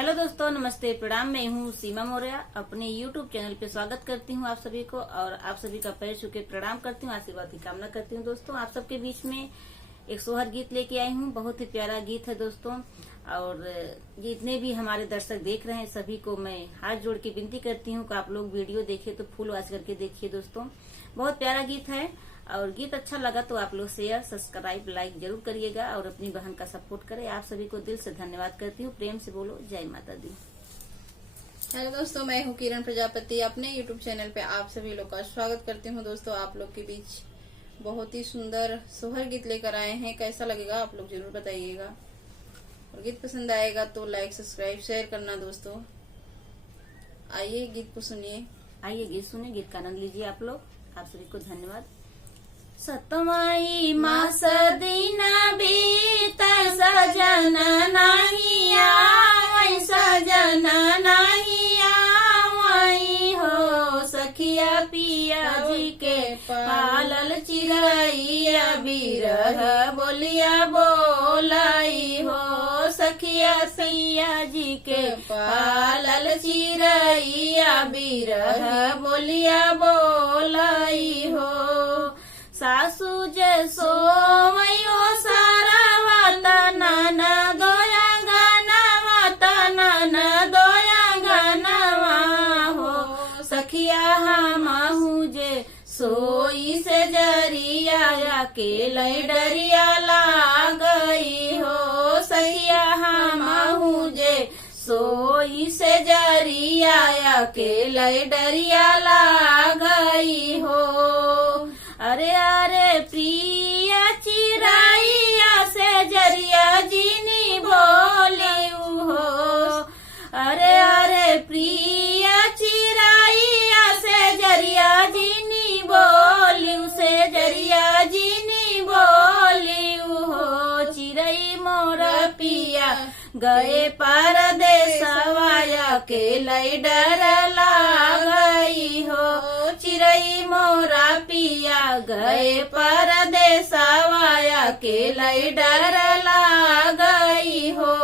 Hello दोस्तों, नमस्ते, प्रणाम। मैं हूँ सीमा मौर्य। अपने यूट्यूब चैनल पे स्वागत करती हूँ आप सभी को और आप सभी का पैर छू के प्रणाम करती हूँ, आशीर्वाद की कामना करती हूँ। दोस्तों, आप सबके बीच में एक सोहर गीत लेके आई हूँ। बहुत ही प्यारा गीत है दोस्तों। और जितने भी हमारे दर्शक देख रहे हैं सभी को मैं हाथ जोड़ के विनती करती हूँ कि आप लोग वीडियो देखें तो फुल वॉच करके देखिए दोस्तों। बहुत प्यारा गीत है और गीत अच्छा लगा तो आप लोग शेयर, सब्सक्राइब, लाइक जरूर करिएगा और अपनी बहन का सपोर्ट करें। आप सभी को दिल से धन्यवाद करती हूँ। प्रेम से बोलो जय माता दी। हेलो दोस्तों, मैं हूँ किरण प्रजापति। अपने यूट्यूब चैनल पे आप सभी लोग का स्वागत करती हूँ। दोस्तों, आप लोग के बीच बहुत ही सुंदर सोहर गीत लेकर आए हैं। कैसा लगेगा आप लोग जरूर बताइएगा और गीत पसंद आएगा तो लाइक, सब्सक्राइब, शेयर करना। दोस्तों, आइए गीत को सुनिए। आइए गीत सुनिए, गीत का आनंद लीजिए आप लोग। आप सभी को धन्यवाद। सतमाई मास दीना बीत सजन नहीं आवै, सजन नहीं आवै हो। सखिया पिया जी के पालल चिरैया बिरह बोलिया बोलाई हो। सखिया सैया जी के पालल चिरैया बिरह बोलिया बोलाई हो। सासू जे सोवयो सारा वतन दोया गनवा तन दोया गनवा हो। सखिया हमहू जे सोई से जरिया के डरिया लागई हो। सखिया हमहू जे सोई से जरिया के डरिया लागई हो। अरे अरे प्रिया चिराइया से जरिया जीनी बोली हो। अरे अरे प्रिया चिराइया से जरिया जीनी बोली से जरिया जीनी बोली हो। चिरई मोर पिया गए परदेसवाया के डर लागई हो। चिरई मोरा पिया गए परदेसवाया के डर लागई हो।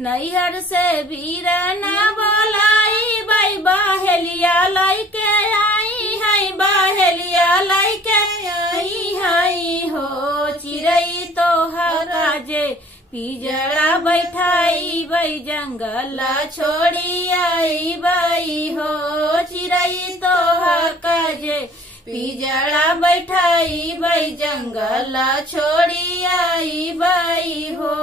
नैहर से वीर न बोलाई बाई बहेलिया लैके आई है, बहेलिया लैके आई है हो। चिरई तो हराजे पिजड़ा बैठाई बई जंगल छोड़ी आई बई हो। चिरई तो हकाजे पिजड़ा बैठाई बई जंगल छोड़ी आई बई हो।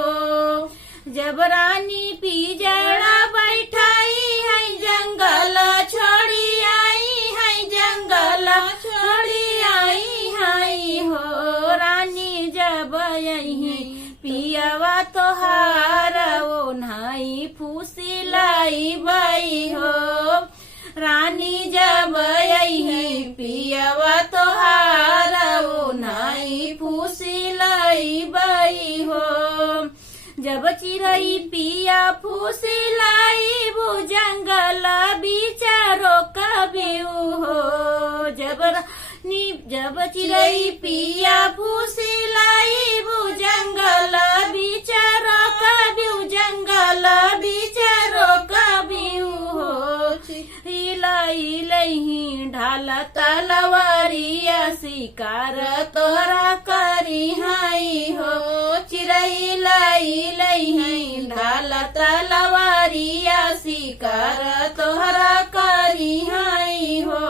जब रानी पिजड़ा बैठाई है जंगल छोड़ी आई है, जंगल छोड़ी आई है हो। रानी जब यही पियावा तोहार ओ नाई फूसी लाई बई हो। रानी जब यही पियावा तोहार ओ नाई फूसी लाई बई हो। जब चिरई पिया फूसी लाई वो जंगल बिचारो कबिऊ हो। जब चिरई पिया फूसी लाई वो जंगल बिचारो कबिऊ, जंगल बिचारो कबिऊ हो। हिलाई लही ढाल तलवारिया शिकार तोरा करी हाई हो। चिरई लाई लही ढाल तलवारिया शिकार तोहरा करी हाई हो।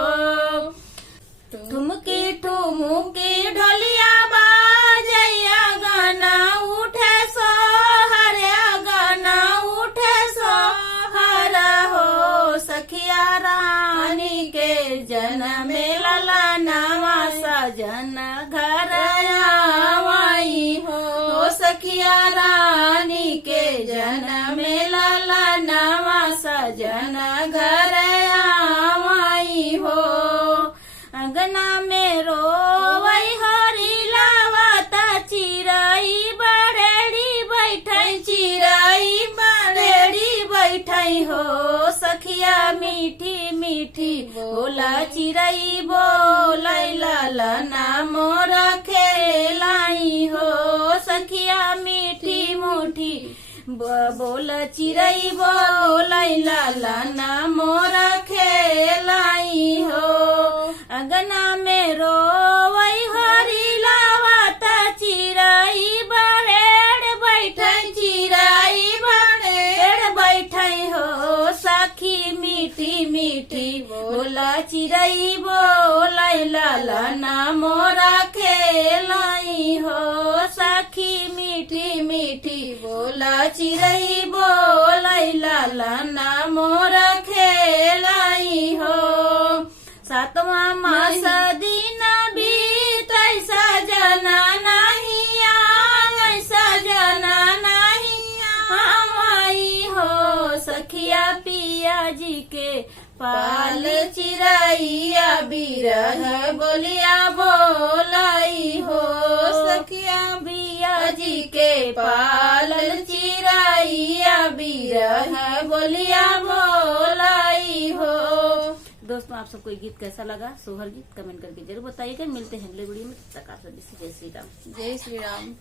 ठुमकी ठुमुकी ढोलिया बाजैया गाना उठे सोहर, गाना उठे सोहर हो। सखिया रानी के जन्म लला नवा सजन घर आई हो। सखिया रानी के जन्म लला नवा सजन घर आई हो। अंगना में रोवई हरी लावता चिरई बड़ेड़ी बैठई, चिरई बड़ेड़ी बैठई हो। सखिया मीठी मीठी बोला चिरई बोलाई लाला ना मोरा खेलाई हो। सखिया मीठी मुठी बोल चिड़ई बोलाई लाला ना मोरा खेलाई हो, अगना में रोवई हरी लावत चिड़ई बड़ेड़ बैठे, चिड़ई बड़ेड़ बैठे हो, सखी मीठी मीठी बोला चिड़ई बोलाई लाला ना मोरा खेलाई हो, सखी मीठी मीठी बोला चिड़ई बोलाई लाला ना मोरा खेलाई हो। सातवां मास दिन बीतै सजना नहीं आई, सजना नहीं आई हो, सखिया पिया जी के पाल चिड़ैया बिरह बोलिया बोलाई हो, सखिया पिया जी के पाल चिड़ैया बिरह बोलिया बोलाई हो। दोस्तों आप सबको ये गीत कैसा लगा, सोहर गीत कमेंट करके जरूर बताइएगा। मिलते हैं अगले वीडियो में, तब तक आप सभी से जय श्री राम। जय श्री राम।